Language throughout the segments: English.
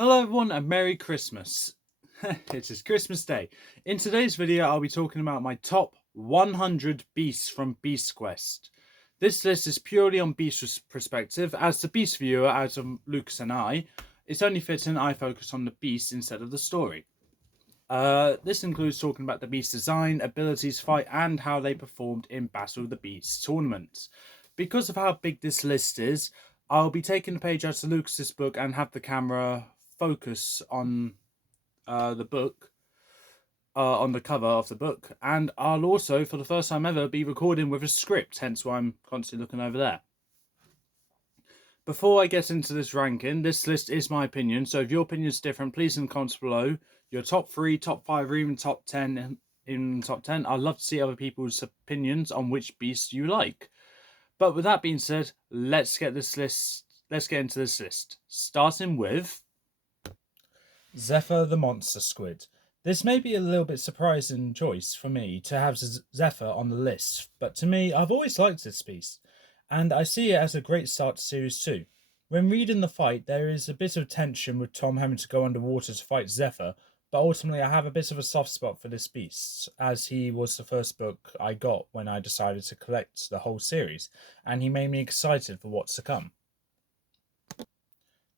Hello everyone and Merry Christmas. It is Christmas Day. In today's video I'll be talking about my top 100 beasts from Beast Quest. This list is purely on Beast's perspective, as the Beast viewer out of Lucas and I, it's only fitting I focus on the Beast instead of the story. This includes talking about the Beast design, abilities, fight, and how they performed in Battle of the Beasts tournaments. Because of how big this list is, I'll be taking the page out of Lucas's book and have the camera focus on the book, on the cover of the book, and I'll also, for the first time ever, be recording with a script, hence why I'm constantly looking over there. Before I get into this ranking, this list is my opinion, so if your opinion is different, please in the comments below your top 3, top 5, or even top 10 in top 10. I'd love to see other people's opinions on which beasts you like. But with that being said, let's get into this list. Starting with Zephyr the Monster Squid. This may be a little bit surprising choice for me to have Zephyr on the list, but to me, I've always liked this beast, and I see it as a great start to Series 2. When reading the fight, there is a bit of tension with Tom having to go underwater to fight Zephyr, but ultimately I have a bit of a soft spot for this beast, as he was the first book I got when I decided to collect the whole series, and he made me excited for what's to come.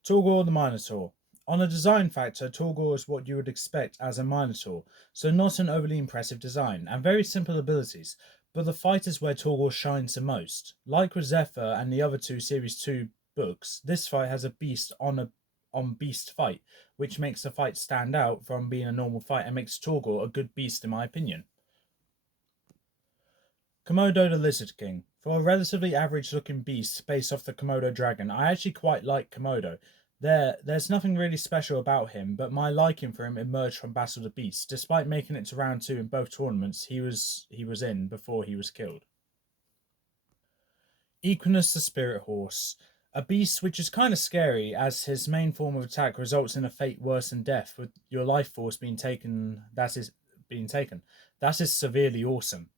Torgor the Minotaur. On a design factor, Torgor is what you would expect as a Minotaur, so not an overly impressive design, and very simple abilities, but the fight is where Torgor shines the most. Like with Zephyr and the other two Series 2 books, this fight has a beast on beast fight, which makes the fight stand out from being a normal fight and makes Torgor a good beast in my opinion. Komodo the Lizard King. For a relatively average looking beast based off the Komodo dragon, I actually quite like Komodo. There's nothing really special about him, but my liking for him emerged from Battle of the Beasts, despite making it to round 2 in both tournaments he was in before he was killed. Equinus the Spirit Horse. A beast which is kind of scary, as his main form of attack results in a fate worse than death, with your life force being taken. That is severely awesome.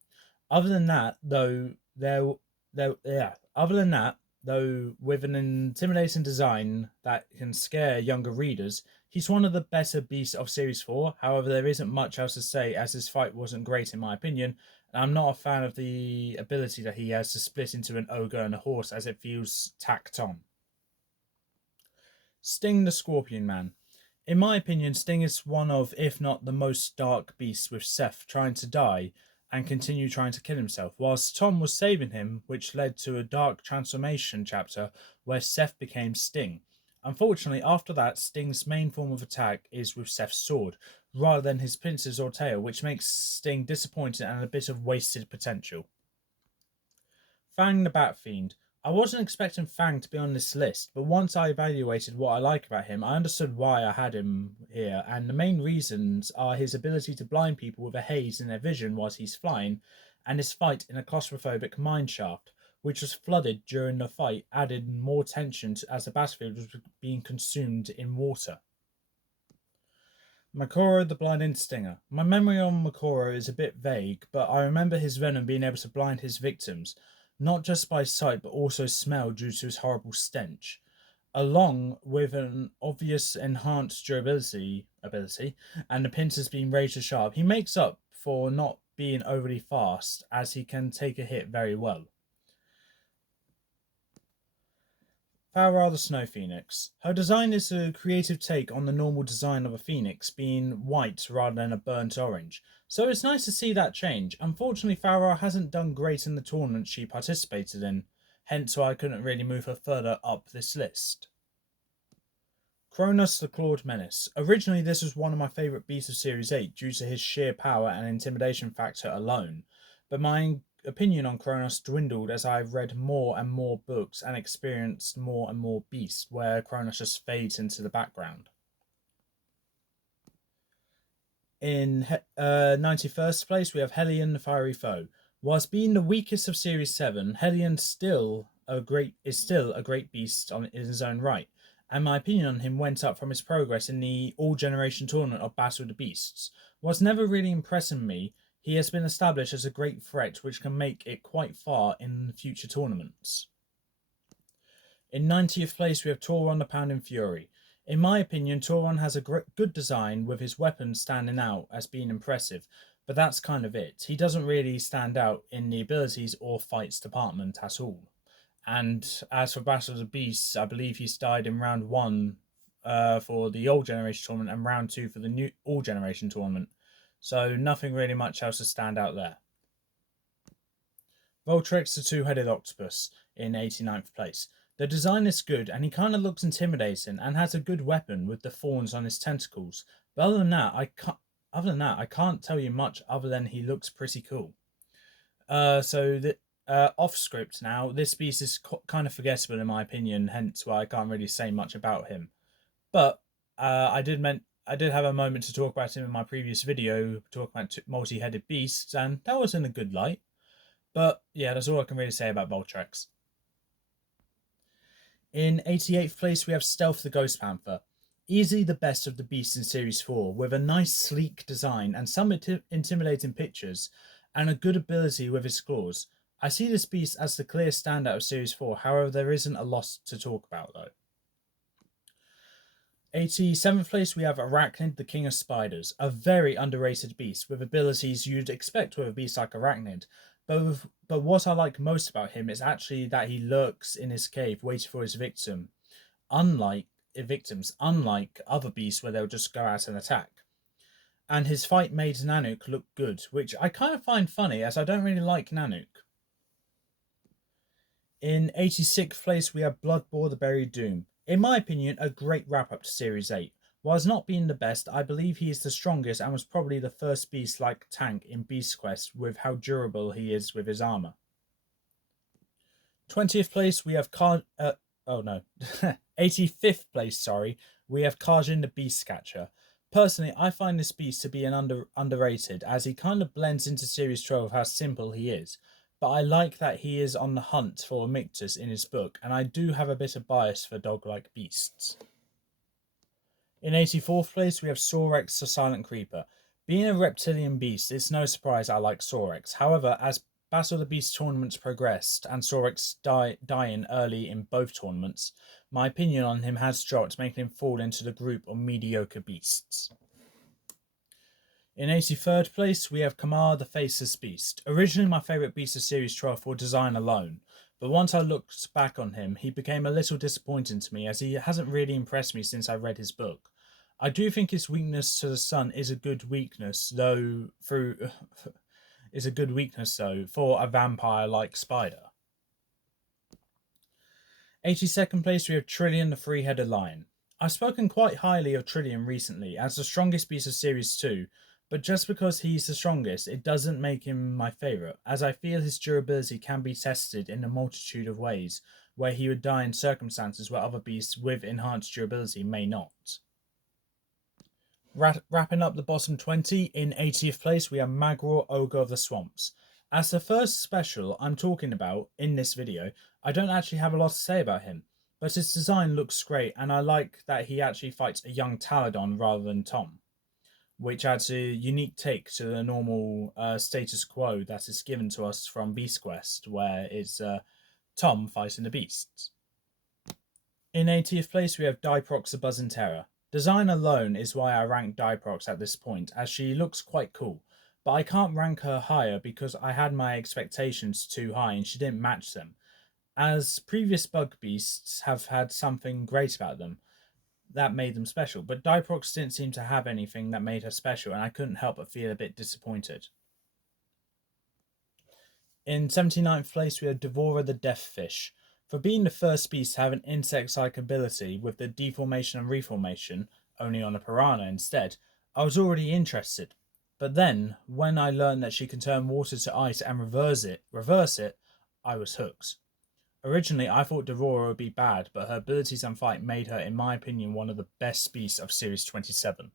Other than that, with an intimidating design that can scare younger readers, he's one of the better beasts of Series 4. However, there isn't much else to say, as his fight wasn't great in my opinion, and I'm not a fan of the ability that he has to split into an ogre and a horse, as it feels tacked on. Sting the Scorpion Man. In my opinion, Sting is one of, if not the most dark beasts, with Seth trying to die and continue trying to kill himself, whilst Tom was saving him, which led to a dark transformation chapter where Seth became Sting. Unfortunately, after that, Sting's main form of attack is with Seth's sword, rather than his pincers or tail, which makes Sting disappointed and a bit of wasted potential. Fang the Bat Fiend. I wasn't expecting Fang to be on this list, but once I evaluated what I like about him, I understood why I had him here, and the main reasons are his ability to blind people with a haze in their vision whilst he's flying, and his fight in a claustrophobic mine shaft, which was flooded during the fight, added more tension as the battlefield was being consumed in water. Makoro the Blinding Stinger. My memory on Makoro is a bit vague, but I remember his venom being able to blind his victims, not just by sight but also smell due to his horrible stench. Along with an obvious enhanced durability ability and the pincers being razor sharp, he makes up for not being overly fast, as he can take a hit very well. Farah the Snow Phoenix. Her design is a creative take on the normal design of a phoenix, being white rather than a burnt orange, so it's nice to see that change. Unfortunately, Farah hasn't done great in the tournament she participated in, hence why I couldn't really move her further up this list. Kronos the Clawed Menace. Originally, this was one of my favourite beasts of Series 8 due to his sheer power and intimidation factor alone, but my opinion on Kronos dwindled as I've read more and more books and experienced more and more beasts where Kronos just fades into the background. In 91st place, we have Hellion the Fiery Foe. Whilst being the weakest of Series 7, Hellion is still a great beast in his own right, and my opinion on him went up from his progress in the all-generation tournament of Battle of the Beasts. Whilst never really impressing me, he has been established as a great threat which can make it quite far in future tournaments. In 90th place, we have Tauron the Pounding Fury. In my opinion, Tauron has a good design with his weapons standing out as being impressive, but that's kind of it. He doesn't really stand out in the abilities or fights department at all. And as for Battle of the Beasts, I believe he's died in round one for the old generation tournament and round two for the new all generation tournament. So nothing really much else to stand out there. Voltrex the two-headed octopus in 89th place. The design is good and he kind of looks intimidating and has a good weapon with the thorns on his tentacles. But I can't tell you much other than he looks pretty cool. Off script now, this beast is kind of forgettable in my opinion, hence why I can't really say much about him. But I did have a moment to talk about him in my previous video, talking about multi-headed beasts, and that was in a good light. But yeah, that's all I can really say about Voltrex. In 88th place, we have Stealth the Ghost Panther. Easily the best of the beasts in Series 4, with a nice sleek design and some intimidating pictures, and a good ability with his claws. I see this beast as the clear standout of Series 4, however there isn't a lot to talk about though. 87th place we have Arachnid, the King of Spiders, a very underrated beast with abilities you'd expect with a beast like Arachnid. But what I like most about him is actually that he lurks in his cave waiting for his victims, unlike other beasts where they'll just go out and attack. And his fight made Nanook look good, which I kind of find funny as I don't really like Nanook. In 86th place we have Bloodboar the Buried Doom. In my opinion, a great wrap-up to Series 8. Whilst not being the best, I believe he is the strongest and was probably the first beast-like tank in Beast Quest with how durable he is with his armour. 20th place we have 85th place, sorry, we have Kajin the Beast Catcher. Personally, I find this beast to be an underrated, as he kind of blends into Series 12 how simple he is. But I like that he is on the hunt for Amictus in his book, and I do have a bit of bias for dog-like beasts. In 84th place, we have Sorex the Silent Creeper. Being a reptilian beast, it's no surprise I like Sorex. However, as Battle of the Beasts tournaments progressed and Sorex dying early in both tournaments, my opinion on him has dropped, making him fall into the group of mediocre beasts. In 83rd place, we have Kamar the Faceless Beast. Originally my favourite beast of Series 12 for design alone, but once I looked back on him, he became a little disappointing to me as he hasn't really impressed me since I read his book. I do think his weakness to the sun is a good weakness, though, for a vampire-like spider. 82nd place, we have Trillian the Three-Headed Lion. I've spoken quite highly of Trillian recently as the strongest beast of Series 2, but just because he's the strongest, it doesn't make him my favourite, as I feel his durability can be tested in a multitude of ways, where he would die in circumstances where other beasts with enhanced durability may not. Wrapping up the bottom 20, in 80th place we have Magor, Ogre of the Swamps. As the first special I'm talking about in this video, I don't actually have a lot to say about him, but his design looks great and I like that he actually fights a young Taladon rather than Tom, which adds a unique take to the normal status quo that is given to us from Beast Quest, where it's Tom fighting the beasts. In 80th place we have Diprox the Buzzing Terror. Design alone is why I rank Diprox at this point, as she looks quite cool, but I can't rank her higher because I had my expectations too high and she didn't match them, as previous bug beasts have had something great about them that made them special, but Diprox didn't seem to have anything that made her special and I couldn't help but feel a bit disappointed. In 79th place we have Devourer the Deathfish. For being the first beast to have an insect-like ability with the deformation and reformation, only on a piranha instead, I was already interested. But then, when I learned that she can turn water to ice and reverse it, I was hooked. Originally, I thought Devourer would be bad, but her abilities and fight made her, in my opinion, one of the best beasts of Series 27.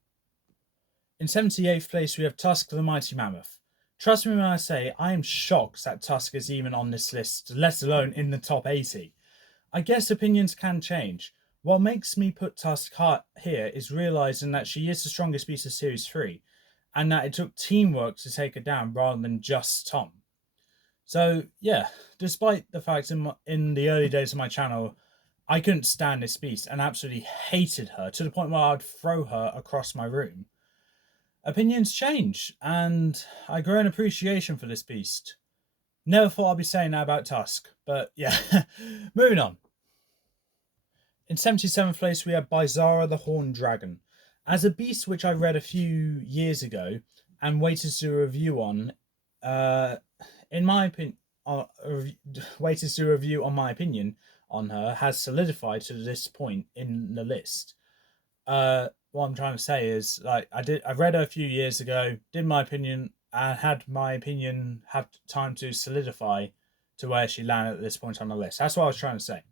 In 78th place, we have Tusk the Mighty Mammoth. Trust me when I say I am shocked that Tusk is even on this list, let alone in the top 80. I guess opinions can change. What makes me put Tusk here is realising that she is the strongest beast of Series 3, and that it took teamwork to take her down rather than just Tom. So yeah, despite the fact in the early days of my channel, I couldn't stand this beast and absolutely hated her to the point where I'd throw her across my room. Opinions change, and I grow an appreciation for this beast. Never thought I'd be saying that about Tusk, but yeah. Moving on. In 77th place, we have Bizarra the Horned Dragon. As a beast which I read a few years ago and waited to do a review on, in my opinion, waited to do a review on my opinion on her, has solidified to this point in the list. What I'm trying to say is, like, I read her a few years ago, did my opinion, and had my opinion have time to solidify to where she landed at this point on the list. That's what I was trying to say.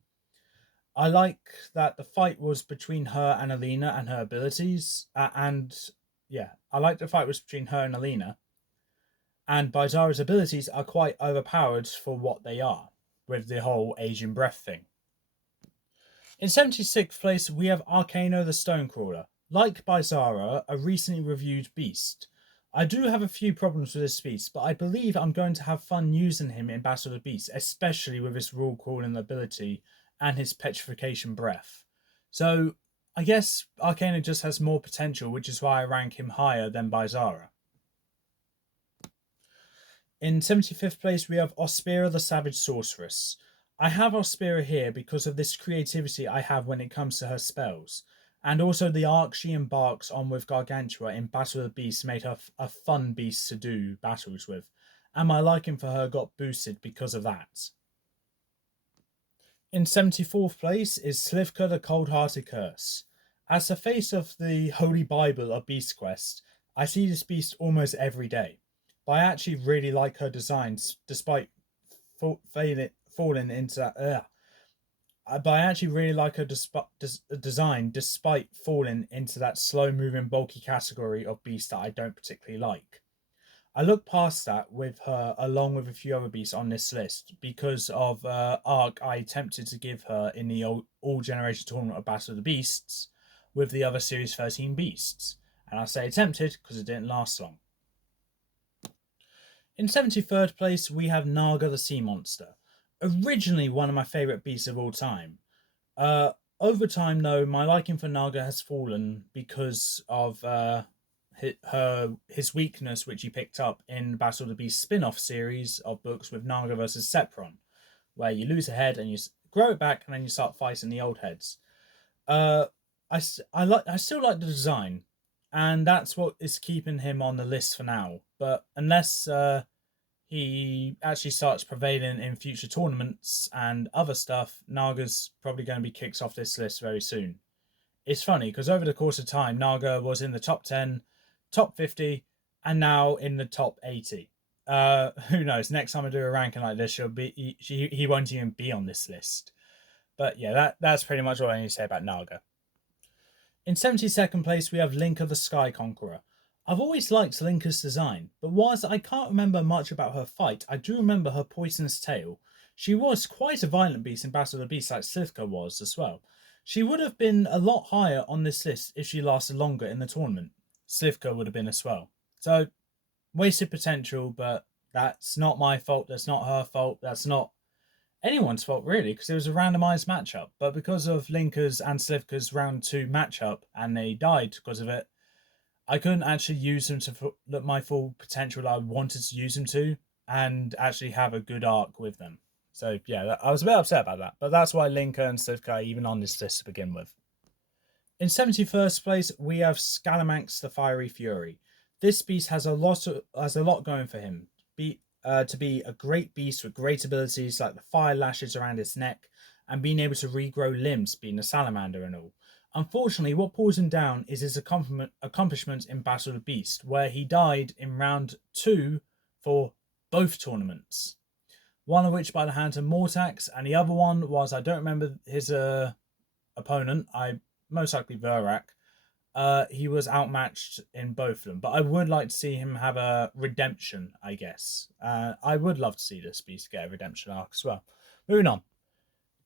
I like that the fight was between her and Alina and her abilities, and yeah, I like the fight was between her and Alina. And Bizarra's abilities are quite overpowered for what they are, with the whole Asian breath thing. In 76th place, we have Arcano the Stonecrawler. Like Bizarra, a recently reviewed beast. I do have a few problems with this beast, but I believe I'm going to have fun using him in Battle of the Beasts, especially with his rule calling ability and his petrification breath. So I guess Arcana just has more potential, which is why I rank him higher than Bizarra. In 75th place, we have Ospera the Savage Sorceress. I have Ospera here because of this creativity I have when it comes to her spells, and also the arc she embarks on with Gargantua in Battle of the Beasts made her a fun beast to do battles with, and my liking for her got boosted because of that. In 74th place is Slivka the Cold-Hearted Curse. As the face of the Holy Bible of Beast Quest, I see this beast almost every day, but I actually really like her designs despite falling into that. But I actually really like her design despite falling into that slow-moving, bulky category of beast that I don't particularly like. I look past that with her along with a few other beasts on this list because of arc I attempted to give her in the all generation tournament of Battle of the Beasts with the other Series 13 beasts. And I say attempted because it didn't last long. In 73rd place, we have Naga the Sea Monster. Originally one of my favourite beasts of all time. Over time, though, my liking for Naga has fallen because of his weakness, which he picked up in Battle of the Beast spin-off series of books with Naga versus Sepron, where you lose a head and you grow it back and then you start fighting the old heads. I still like the design, and that's what is keeping him on the list for now. But unless he actually starts prevailing in future tournaments and other stuff, Naga's probably going to be kicked off this list very soon. It's funny because over the course of time, Naga was in the top 10, top 50, and now in the top 80. Who knows? Next time I do a ranking like this, he won't even be on this list. But yeah, that's pretty much all I need to say about Naga. In 72nd place, we have Linka the Sky Conqueror. I've always liked Linka's design, but whilst I can't remember much about her fight, I do remember her poisonous tail. She was quite a violent beast in Battle of the Beasts like Slivka was as well. She would have been a lot higher on this list if she lasted longer in the tournament. Slivka would have been as well. So, wasted potential, but that's not my fault, that's not her fault, that's not anyone's fault really, because it was a randomized matchup. But because of Linka's and Slivka's round 2 matchup, and they died because of it, I couldn't actually use them to look my full potential that I wanted to use them to, and actually have a good arc with them. So yeah, I was a bit upset about that, but that's why Linka and Slivka are even on this list to begin with. In 71st place, we have Scalamanx the Fiery Fury. This beast has a lot going for him. To be a great beast with great abilities like the fire lashes around its neck and being able to regrow limbs, being a salamander and all. Unfortunately, what pulls him down is his accomplishment in Battle of the Beast, where he died in round 2 for both tournaments. One of which by the hands of Mortax, and the other one was, I don't remember his opponent, most likely Virak. He was outmatched in both of them, but I would like to see him have a redemption, I guess. I would love to see this beast get a redemption arc as well. Moving on.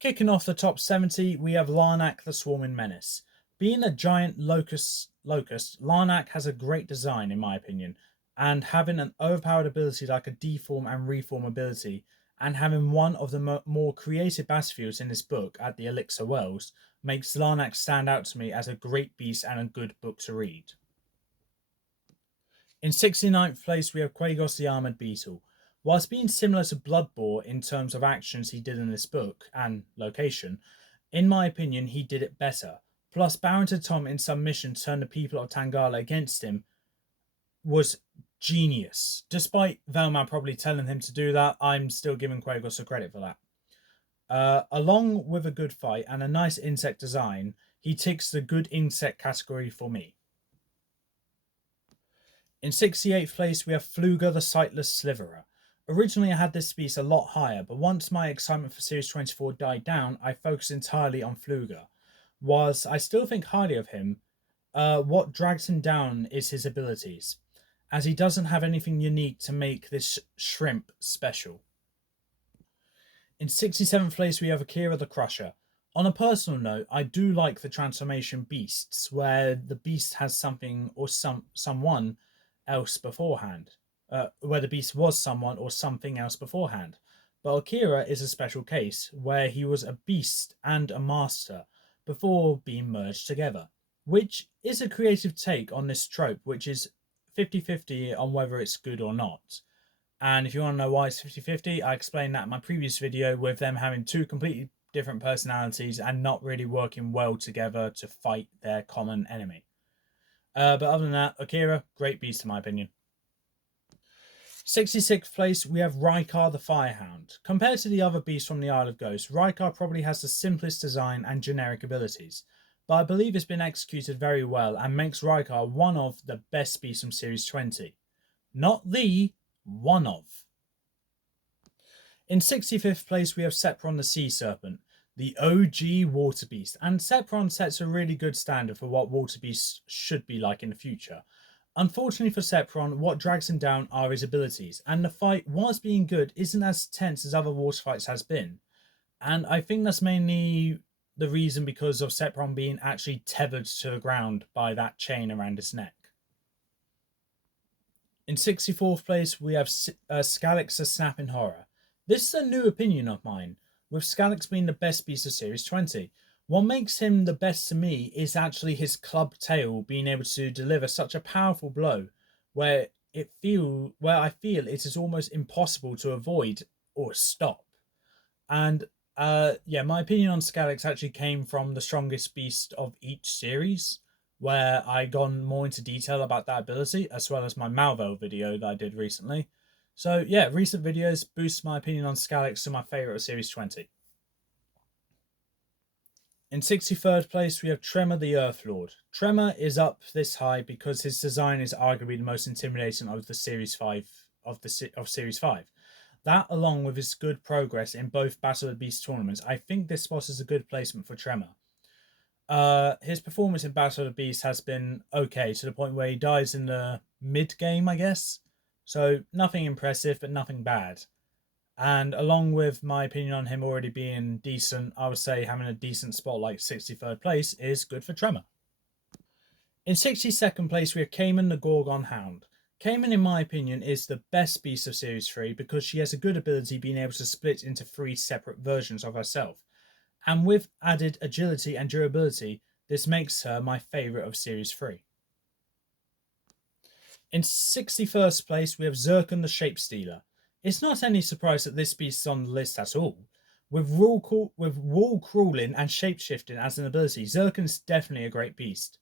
Kicking off the top 70, we have Larnak the Swarming Menace. Being a giant locust, Larnak has a great design in my opinion, and having an overpowered ability like a deform and reform ability, and having one of the more creative battlefields in this book at the Elixir Wells makes Larnax stand out to me as a great beast and a good book to read. In 69th place, we have Quagos the Armoured Beetle. Whilst being similar to Bloodboar in terms of actions he did in this book and location, in my opinion, he did it better. Plus, Barrington Tom in some mission turned the people of Tangala against him was genius. Despite Velma probably telling him to do that, I'm still giving Quagos the credit for that. Along with a good fight and a nice insect design, he ticks the good insect category for me. In 68th place, we have Fluga the Sightless Sliverer. Originally, I had this beast a lot higher, but once my excitement for Series 24 died down, I focused entirely on Fluga. Whilst I still think highly of him, what drags him down is his abilities, as he doesn't have anything unique to make this shrimp special. In 67th place, we have Akira the Crusher. On a personal note, I do like the transformation beasts, where the beast has something or someone else beforehand. Where the beast was someone or something else beforehand. But Akira is a special case, where he was a beast and a master before being merged together, which is a creative take on this trope, which is 50-50 on whether it's good or not. And if you want to know why it's 50-50, I explained that in my previous video with them having two completely different personalities and not really working well together to fight their common enemy. But other than that, Akira, great beast in my opinion. 66th place, we have Rykar the Firehound. Compared to the other beasts from the Isle of Ghosts, Rykar probably has the simplest design and generic abilities, but I believe it's been executed very well and makes Rykar one of the best beasts from Series 20. Not the, one of. In 65th place, we have Sepron the Sea Serpent, the OG water beast, and Sepron sets a really good standard for what water beasts should be like in the future. Unfortunately for Sepron, what drags him down are his abilities, and the fight, whilst being good, isn't as tense as other water fights has been. And I think that's mainly the reason because of Sepron being actually tethered to the ground by that chain around his neck. In 64th place, we have Skalix the Snapping Horror. This is a new opinion of mine, with Skalix being the best beast of Series 20. What makes him the best to me is actually his club tail being able to deliver such a powerful blow where I feel it is almost impossible to avoid or stop. And my opinion on Skalix actually came from the strongest beast of each series, where I gone more into detail about that ability, as well as my Malvel video that I did recently. So yeah, recent videos boost my opinion on Skalix to my favourite of Series 20. In 63rd place, we have Tremor the Earth Lord. Tremor is up this high because his design is arguably the most intimidating of the Series 5 of Series 5. That, along with his good progress in both Battle of the Beast tournaments, I think this spot is a good placement for Tremor. His performance in Battle of the Beast has been okay, to the point where he dies in the mid-game, I guess. So, nothing impressive, but nothing bad. And along with my opinion on him already being decent, I would say having a decent spot like 63rd place is good for Tremor. In 62nd place, we have Cayman the Gorgon Hound. Cayman, in my opinion, is the best beast of Series 3 because she has a good ability being able to split into 3 separate versions of herself. And with added agility and durability, this makes her my favourite of Series 3. In 61st place, we have Zircon the Shapestealer. It's not any surprise that this beast is on the list at all. With wall crawling and shapeshifting as an ability, Zircon is definitely a great beast.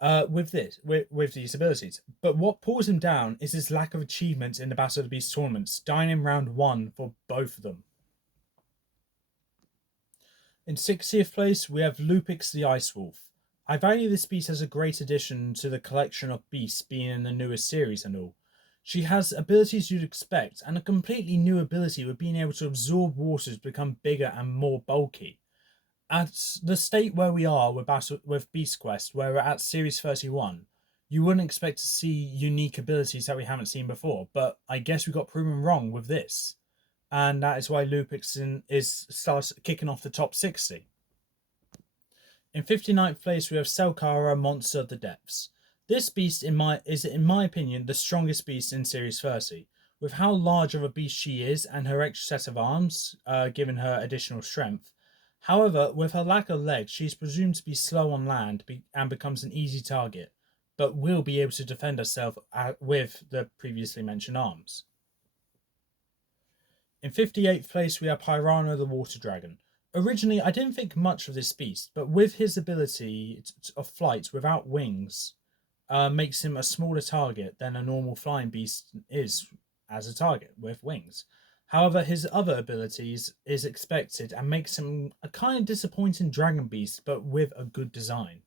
With these abilities. But what pulls him down is his lack of achievements in the Battle of the Beast tournaments, dying in round 1 for both of them. In 60th place, we have Lupix the Ice Wolf. I value this beast as a great addition to the collection of beasts being in the newest series and all. She has abilities you'd expect, and a completely new ability with being able to absorb water to become bigger and more bulky. At the state where we are with Beast Quest, where we're at Series 31, you wouldn't expect to see unique abilities that we haven't seen before, but I guess we got proven wrong with this. And that is why Lupix starts kicking off the top 60. In 59th place, we have Selkara, Monster of the Depths. This beast is, in my opinion, the strongest beast in Series 30. with how large of a beast she is and her extra set of arms, giving her additional strength. However, with her lack of legs, she's presumed to be slow on land and becomes an easy target, but will be able to defend herself with the previously mentioned arms. In 58th place, we have Piranha the Water Dragon. Originally, I didn't think much of this beast, but with his ability of flight without wings, makes him a smaller target than a normal flying beast is as a target with wings. However, his other abilities is expected and makes him a kind of disappointing dragon beast, but with a good design.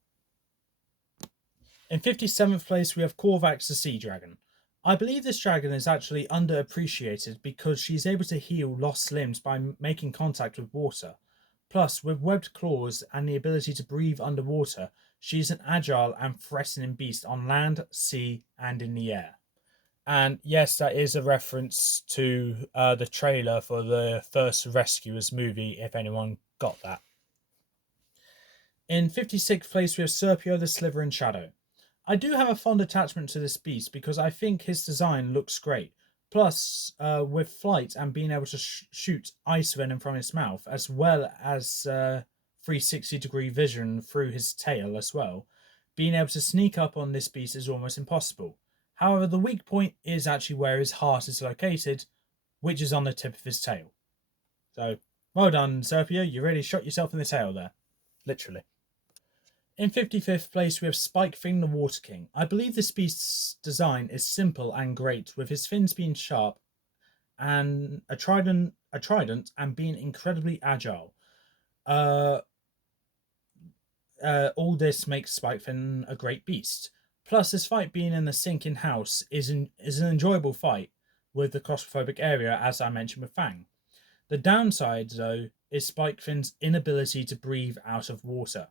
In 57th place, we have Korvax the Sea Dragon. I believe this dragon is actually underappreciated because she's able to heal lost limbs by making contact with water. Plus, with webbed claws and the ability to breathe underwater, she's an agile and threatening beast on land, sea, and in the air. And yes, that is a reference to the trailer for the first Rescuers movie, if anyone got that. In 56th place, we have Serpio the Slithering Shadow. I do have a fond attachment to this beast because I think his design looks great. Plus, with flight and being able to shoot ice venom from his mouth, as well as 360-degree vision through his tail as well, being able to sneak up on this beast is almost impossible. However, the weak point is actually where his heart is located, which is on the tip of his tail. So, well done, Serpio. You really shot yourself in the tail there. Literally. In 55th place, we have Spikefin the Water King. I believe this beast's design is simple and great, with his fins being sharp and a trident and being incredibly agile. All this makes Spikefin a great beast. Plus, this fight being in the sinking house is an enjoyable fight with the claustrophobic area, as I mentioned with Fang. The downside, though, is Spikefin's inability to breathe out of water.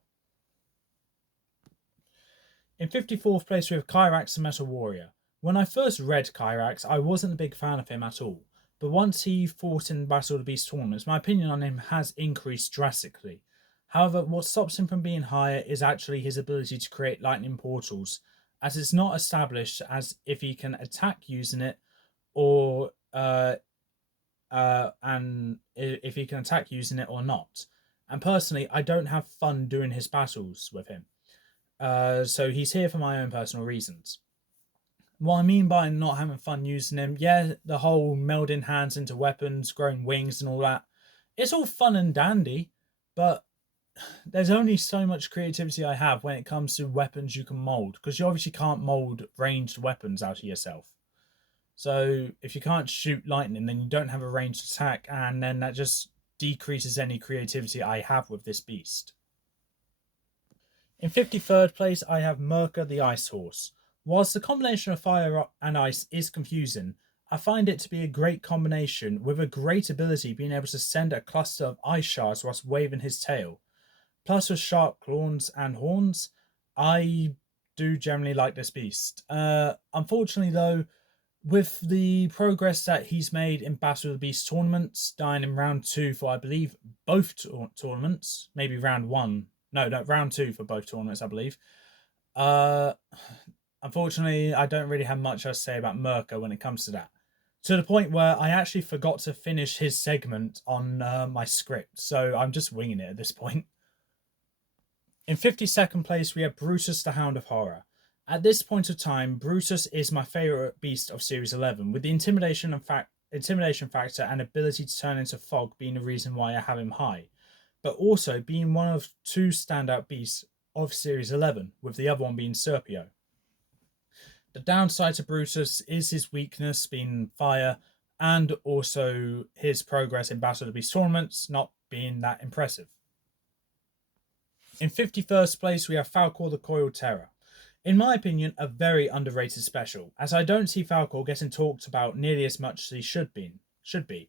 In 54th place, we have Kyrax the Metal Warrior. When I first read Kyrax, I wasn't a big fan of him at all, but once he fought in Battle of the Beast tournaments, my opinion on him has increased drastically. However, what stops him from being higher is actually his ability to create lightning portals, as it's not established as if he can attack using it or and if he can attack using it or not. And personally, I don't have fun doing his battles with him. So he's here for my own personal reasons. What I mean by not having fun using him, yeah, the whole melding hands into weapons, growing wings and all that, it's all fun and dandy, but there's only so much creativity I have when it comes to weapons you can mold, because you obviously can't mold ranged weapons out of yourself. So if you can't shoot lightning, then you don't have a ranged attack, and then that just decreases any creativity I have with this beast. In 53rd place, I have Mirka the Ice Horse. Whilst the combination of fire and ice is confusing, I find it to be a great combination, with a great ability being able to send a cluster of ice shards whilst waving his tail. Plus with sharp claws and horns, I do generally like this beast. Unfortunately though, with the progress that he's made in Battle of the Beast tournaments, dying in round 2 for, I believe, both tournaments, maybe round 1. No, round 2 for both tournaments, I believe. Unfortunately, I don't really have much else to say about Mirka when it comes to that. To the point where I actually forgot to finish his segment on my script, so I'm just winging it at this point. In 52nd place, we have Brutus the Hound of Horror. At this point of time, Brutus is my favourite beast of Series 11, with the intimidation factor and ability to turn into fog being the reason why I have him high, but also being one of 2 standout beasts of Series 11, with the other one being Serpio. The downside to Brutus is his weakness being fire, and also his progress in Battle of the Beast tournaments not being that impressive. In 51st place, we have Falkor the Coiled Terror. In my opinion, a very underrated special, as I don't see Falkor getting talked about nearly as much as he should be.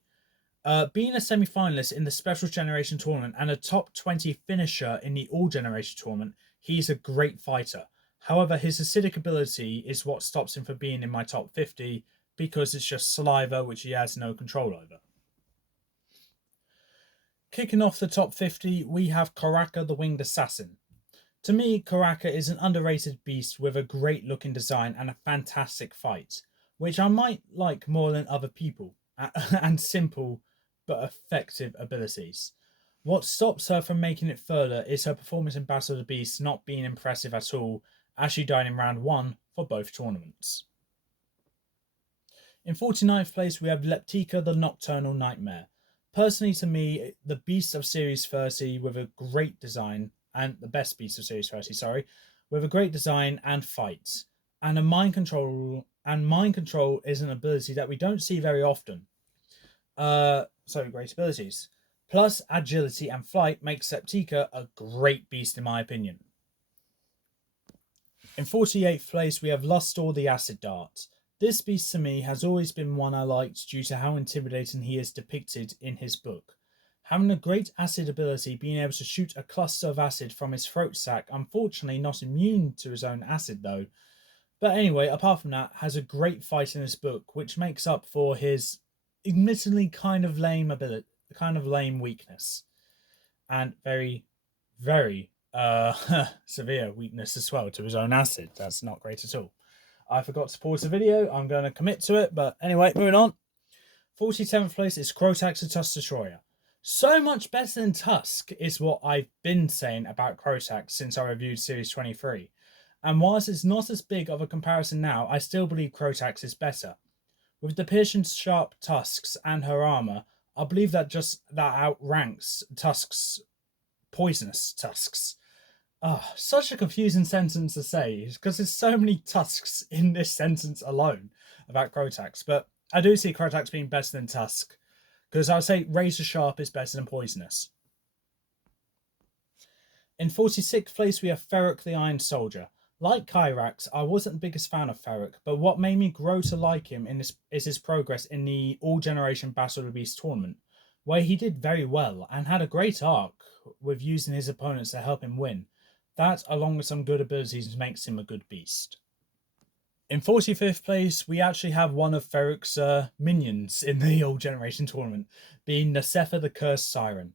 Being a semi-finalist in the Special Generation tournament and a top 20 finisher in the All Generation tournament, he's a great fighter. However, his acidic ability is what stops him from being in my top 50, because it's just saliva which he has no control over. Kicking off the top 50, we have Karaka the Winged Assassin. To me, Karaka is an underrated beast with a great looking design and a fantastic fight. which I might like more than other people, and simple but effective abilities. What stops her from making it further is her performance in Battle of the Beasts not being impressive at all, as she died in round 1 for both tournaments. In 49th place, we have Leptika the Nocturnal Nightmare. Personally, to me, the beast of Series 30 with a great design, and the best beast of Series 30, sorry, with a great design and fight. And mind control is an ability that we don't see very often. Great abilities. Plus, agility and flight makes Leptika a great beast in my opinion. In 48th place, we have Lustor the Acid Dart. This beast to me has always been one I liked due to how intimidating he is depicted in his book. Having a great acid ability, being able to shoot a cluster of acid from his throat sac, unfortunately not immune to his own acid though. But anyway, apart from that, has a great fight in his book, which makes up for his admittedly kind of lame weakness. And very, very severe weakness as well to his own acid. That's not great at all. I forgot to pause the video. I'm going to commit to it. But anyway, moving on. 47th place is Crotax the Tusk Destroyer. So much better than Tusk is what I've been saying about Crotax since I reviewed Series 23. And whilst it's not as big of a comparison now, I still believe Crotax is better. With the piercing sharp tusks and her armor, I believe that outranks Tusk's poisonous tusks. Such a confusing sentence to say because there's so many tusks in this sentence alone about Crotax. But I do see Crotax being better than Tusk because I'll say Razor Sharp is better than Poisonous. In 46th place, we have Ferrock the Iron Soldier. Like Kyrax, I wasn't the biggest fan of Ferrock, but what made me grow to like him is his progress in the All Generation Battle of the Beast tournament, where he did very well and had a great arc with using his opponents to help him win. That, along with some good abilities, makes him a good beast. In 45th place, we actually have one of Ferrock's minions in the All Generation tournament, being Nasefa the Cursed Siren.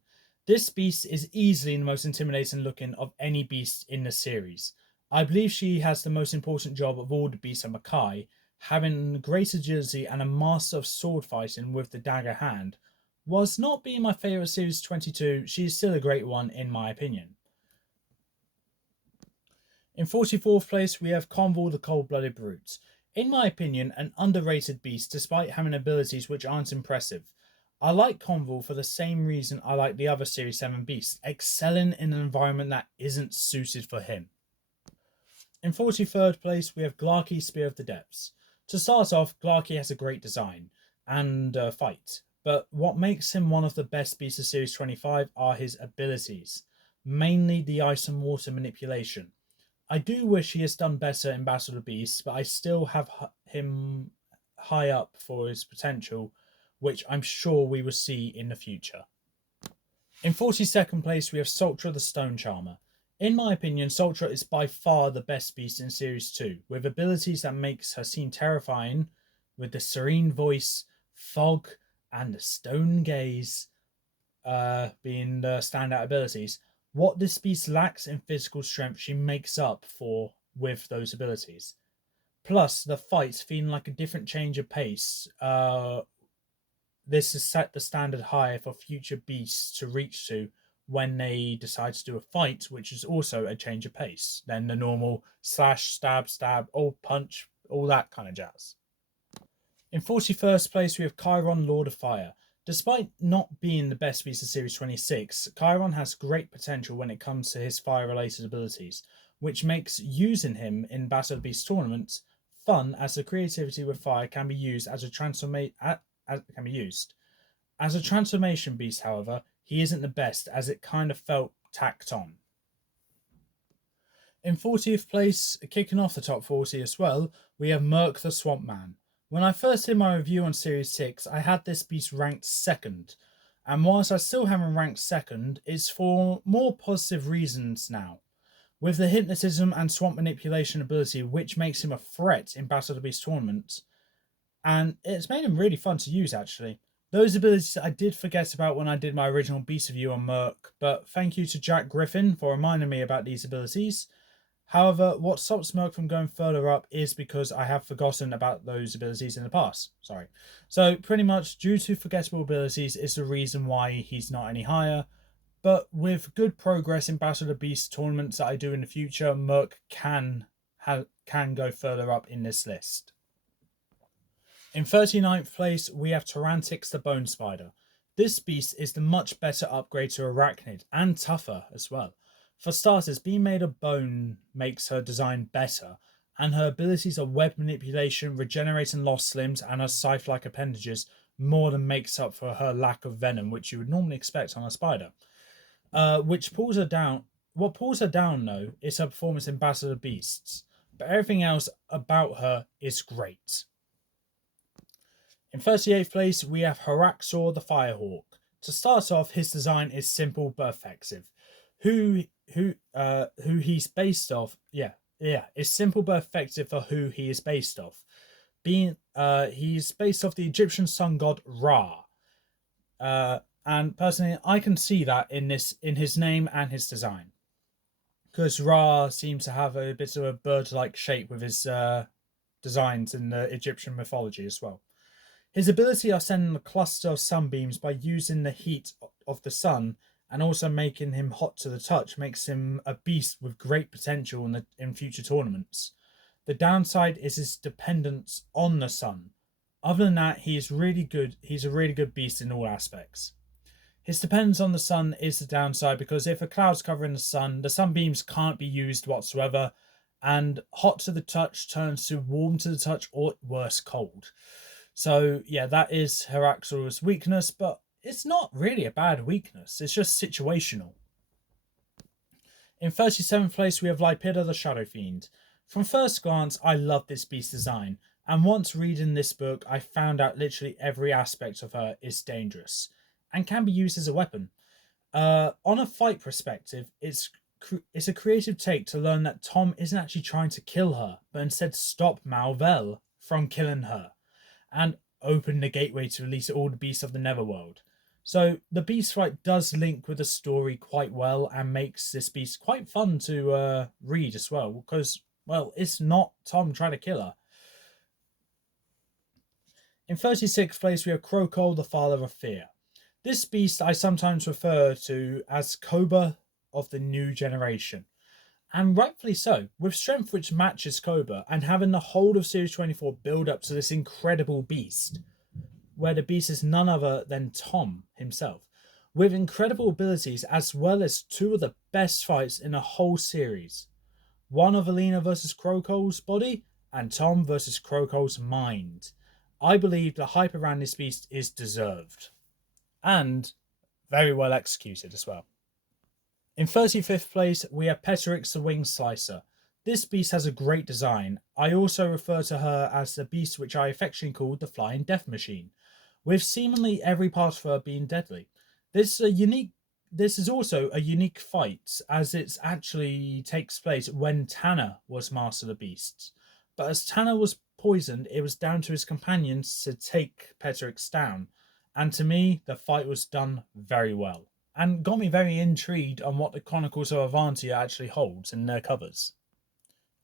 This beast is easily the most intimidating looking of any beast in the series. I believe she has the most important job of all the beasts on Makai, having great agility and a master of sword fighting with the dagger hand. Whilst not being my favourite Series 22, she is still a great one in my opinion. In 44th place, we have Convul the Cold-Blooded Brute. In my opinion, an underrated beast despite having abilities which aren't impressive. I like Convul for the same reason I like the other Series 7 beasts, excelling in an environment that isn't suited for him. In 43rd place, we have Glarky Spear of the Depths. To start off, Glarky has a great design and fight, but what makes him one of the best beasts of Series 25 are his abilities, mainly the ice and water manipulation. I do wish he has done better in Battle of the Beasts, but I still have him high up for his potential, which I'm sure we will see in the future. In 42nd place, we have Sultra the Stone Charmer. In my opinion, Sultra is by far the best beast in Series 2, with abilities that makes her seem terrifying, with the serene voice, fog, and the stone gaze being the standout abilities. What this beast lacks in physical strength, she makes up for with those abilities. Plus, the fights feeling like a different change of pace. This has set the standard higher for future beasts to reach to when they decide to do a fight, which is also a change of pace than the normal slash, stab, punch, all that kind of jazz. In 41st place, we have Chiron, Lord of Fire. Despite not being the best beast of Series 26, Chiron has great potential when it comes to his fire-related abilities, which makes using him in Battle of the Beast tournaments fun, as the creativity with fire can be used as a transformation beast. However, he isn't the best, as it kind of felt tacked on. In 40th place, kicking off the top 40 as well, we have Merc the Swamp Man. When I first did my review on Series 6, I had this beast ranked second, and whilst I still have him ranked second, it's for more positive reasons now. With the hypnotism and swamp manipulation ability, which makes him a threat in Battle of the Beast tournaments, and it's made him really fun to use actually. Those abilities I did forget about when I did my original beast review on Merc, but thank you to Jack Griffin for reminding me about these abilities. However, what stops Merc from going further up is because I have forgotten about those abilities in the past. Sorry. So pretty much due to forgettable abilities is the reason why he's not any higher. But with good progress in Battle of the Beast tournaments that I do in the future, Merc can go further up in this list. In 39th place, we have Tyrantix the Bone Spider. This beast is the much better upgrade to Arachnid, and tougher as well. For starters, being made of bone makes her design better, and her abilities of web manipulation, regenerating lost limbs, and her scythe-like appendages more than makes up for her lack of venom, which you would normally expect on a spider. Which pulls her down. What pulls her down, though, is her performance in Battle of the Beasts, but everything else about her is great. In 38th place, we have Haraxor the Firehawk. To start off, his design is simple but effective. Who he's based off, is simple but effective for who he is based off. He's based off the Egyptian sun god Ra. And personally, I can see that in his name and his design, because Ra seems to have a bit of a bird-like shape with his designs in the Egyptian mythology as well. His ability of sending a cluster of sunbeams by using the heat of the sun and also making him hot to the touch makes him a beast with great potential in future tournaments. The downside is his dependence on the sun. Other than that, he is really good. He's a really good beast in all aspects. His dependence on the sun is the downside, because if a cloud's covering the sunbeams can't be used whatsoever, and hot to the touch turns to warm to the touch, or worse, cold. So yeah, that is Haraxor's weakness, but it's not really a bad weakness. It's just situational. In 37th place, we have Lipida the Shadow Fiend. From first glance, I love this beast design, and once reading this book, I found out literally every aspect of her is dangerous and can be used as a weapon. On a fight perspective, it's a creative take to learn that Tom isn't actually trying to kill her, but instead stop Malvel from killing her, and open the gateway to release all the beasts of the Netherworld. So the beast fight does link with the story quite well and makes this beast quite fun to read as well, because, well, it's not Tom trying to kill her. In 36th place, we have Krokol, the Father of Fear. This beast I sometimes refer to as Cobra of the new generation. And rightfully so, with strength which matches Cobra, and having the whole of Series 24 build up to this incredible beast, where the beast is none other than Tom himself, with incredible abilities as well as two of the best fights in the whole series. One of Alina versus Krokol's body, and Tom versus Krokol's mind. I believe the hype around this beast is deserved, and very well executed as well. In 35th place, we have Petrix the Winged Slicer. This beast has a great design. I also refer to her as the beast which I affectionately call the Flying Death Machine, with seemingly every part of her being deadly. This is also a unique fight, as it actually takes place when Tanner was Master of the Beasts. But as Tanner was poisoned, it was down to his companions to take Petrix down. And to me, the fight was done very well, and got me very intrigued on what the Chronicles of Avantia actually holds in their covers.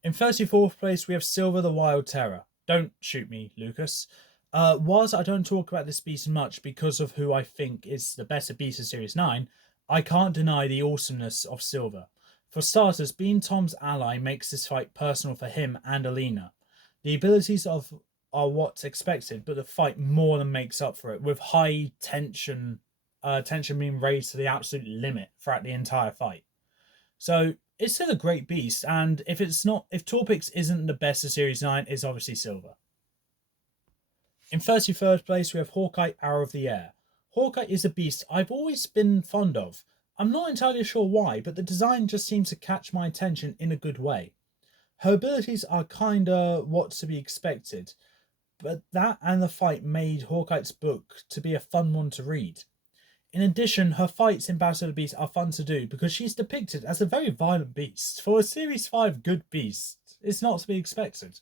In 34th place, we have Silver the Wild Terror. Don't shoot me, Lucas. Whilst I don't talk about this beast much because of who I think is the better beast of Series 9, I can't deny the awesomeness of Silver. For starters, being Tom's ally makes this fight personal for him and Alina. The abilities are what's expected, but the fight more than makes up for it, with high tension being raised to the absolute limit throughout the entire fight. So it's still a great beast, and if Torpix isn't the best of Series 9, it's obviously Silver. In 33rd place, we have Hawkeye, Arrow of the Air. Hawkeye is a beast I've always been fond of. I'm not entirely sure why, but the design just seems to catch my attention in a good way. Her abilities are kinda what's to be expected, but that and the fight made Hawkeye's book to be a fun one to read. In addition, her fights in Battle of the Beast are fun to do because she's depicted as a very violent beast. For a Series 5 good beast, it's not to be expected.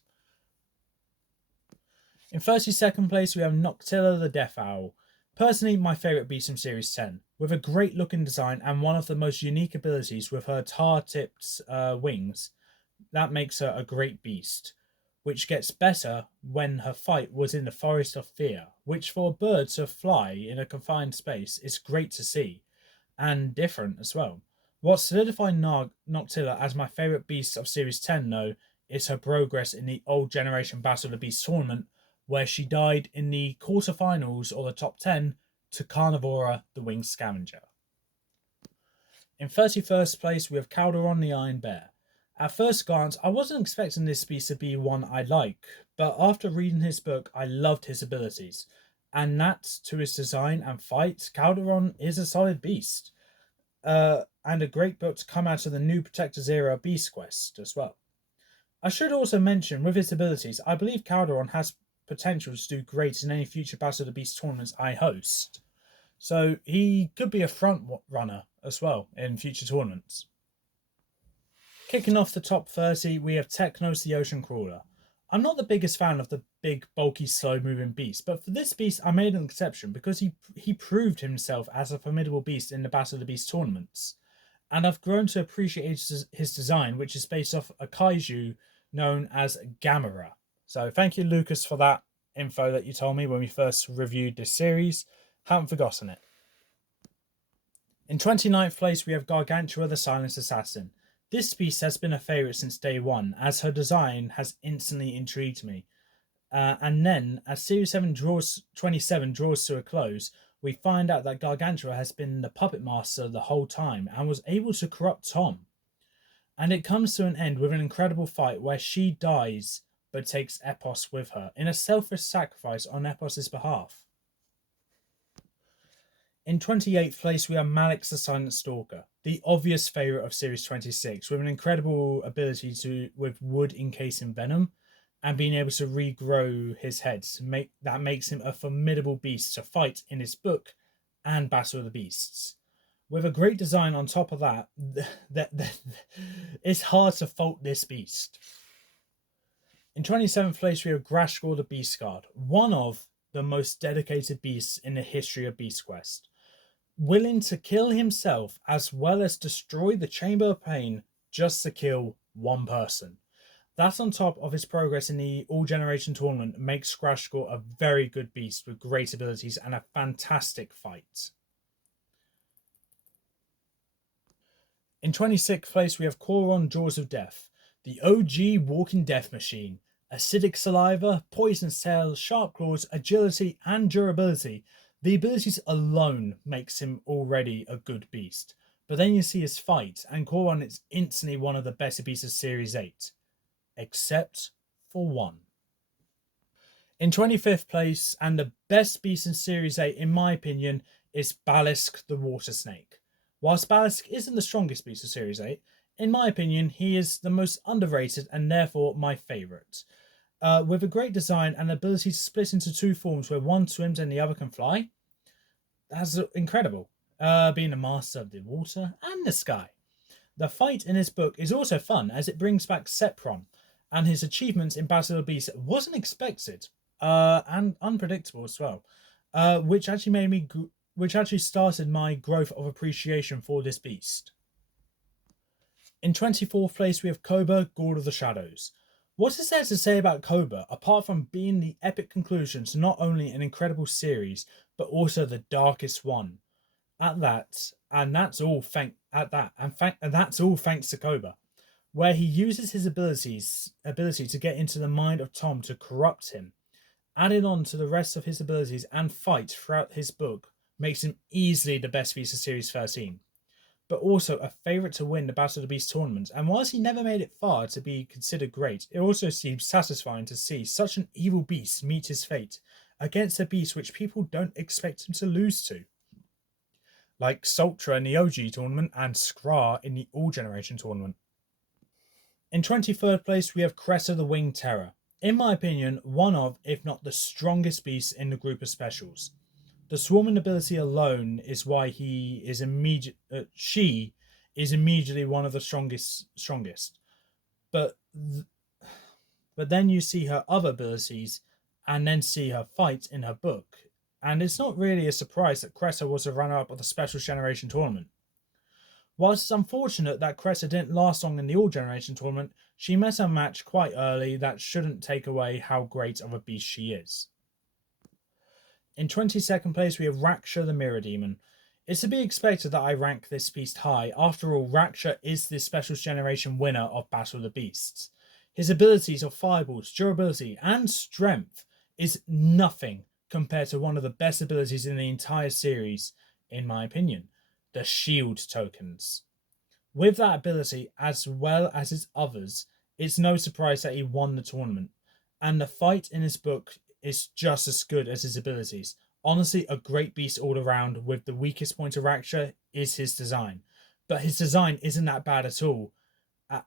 In 32nd place, we have Noctilla the Death Owl. Personally, my favourite beast from Series 10, with a great looking design and one of the most unique abilities with her tar-tipped wings. that makes her a great beast, which gets better when her fight was in the Forest of Fear, which for a bird to fly in a confined space is great to see, and different as well. What solidified Noctilla as my favourite beast of Series 10, though, is her progress in the Old Generation Battle of the Beasts tournament, where she died in the quarterfinals or the top 10 to Carnivora, the Winged Scavenger. In 31st place, we have Calderon the Iron Bear. At first glance, I wasn't expecting this beast to be one I like, but after reading his book, I loved his abilities. And that, to his design and fight, Calderon is a solid beast. And a great book to come out of the new Protectors era Beast Quest as well. I should also mention, with his abilities, I believe Calderon has potential to do great in any future Battle of the Beast tournaments I host. So he could be a front runner as well in future tournaments. Kicking off the top 30, we have Technos the Ocean Crawler. I'm not the biggest fan of the big, bulky, slow-moving beast, but for this beast I made an exception because he proved himself as a formidable beast in the Battle of the Beast tournaments. And I've grown to appreciate his design, which is based off a kaiju known as Gamera. So thank you, Lucas, for that info that you told me when we first reviewed this series. Haven't forgotten it. In 29th place, we have Gargantua the Silent Assassin. This beast has been a favourite since day one, as her design has instantly intrigued me. And then, as Series 27 draws to a close, we find out that Gargantua has been the puppet master the whole time and was able to corrupt Tom. And it comes to an end with an incredible fight where she dies but takes Epos with her in a selfless sacrifice on Epos's behalf. In 28th place, we have Malix the Silent Stalker, the obvious favourite of Series 26, with an incredible ability with wood encasing venom and being able to regrow his head. That makes him a formidable beast to fight in his book and Battle of the Beasts. With a great design on top of that, it's hard to fault this beast. In 27th place, we have Grashgor the Beast Guard, one of the most dedicated beasts in the history of Beast Quest. Willing to kill himself as well as destroy the Chamber of Pain just to kill one person. That on top of his progress in the All Generation tournament makes Grashgor a very good beast with great abilities and a fantastic fight. In 26th place, we have Koron Jaws of Death, the OG walking death machine. Acidic saliva, poison cells, sharp claws, agility, and durability. The abilities alone makes him already a good beast. But then you see his fight, and Koron is instantly one of the best beasts of Series 8. Except for one. In 25th place, and the best beast in Series 8, in my opinion, is Balisk the Water Snake. Whilst Balisk isn't the strongest beast of Series 8, in my opinion, he is the most underrated and therefore my favourite. With a great design and ability to split into two forms where one swims and the other can fly, that's incredible. Being a master of the water and the sky. The fight in his book is also fun as it brings back Sepron, and his achievements in Battle of the Beast wasn't expected and unpredictable as well, which actually started my growth of appreciation for this beast. In 24th place, we have Koba, Ghoul of the Shadows. What is there to say about Koba, apart from being the epic conclusion to not only an incredible series, but also the darkest one? That's all thanks to Koba, where he uses his ability to get into the mind of Tom to corrupt him. Added on to the rest of his abilities and fight throughout his book makes him easily the best beast of Series 13. But also a favourite to win the Battle of the Beast tournament, and whilst he never made it far to be considered great, it also seems satisfying to see such an evil beast meet his fate against a beast which people don't expect him to lose to. Like Sultra in the OG tournament and Skra in the All Generation tournament. In 23rd place, we have Cressa the Winged Terror. In my opinion, one of, if not the strongest beasts in the group of specials. The swarming ability alone is why she is immediately one of the strongest. But then you see her other abilities and then see her fight in her book. And it's not really a surprise that Cressa was a runner-up of the Special Generation tournament. Whilst it's unfortunate that Cressa didn't last long in the All Generation tournament, she met her match quite early. That shouldn't take away how great of a beast she is. In 22nd place, we have Raksha the Mirror Demon. It's to be expected that I rank this beast high. After all, Raksha is the Special Generation winner of Battle of the Beasts. His abilities of fireballs, durability, and strength is nothing compared to one of the best abilities in the entire series, in my opinion, the Shield tokens. With that ability, as well as his others, it's no surprise that he won the tournament, and the fight in his book is just as good as his abilities. Honestly, a great beast all around, with the weakest point of Raksha is his design. But his design isn't that bad at all.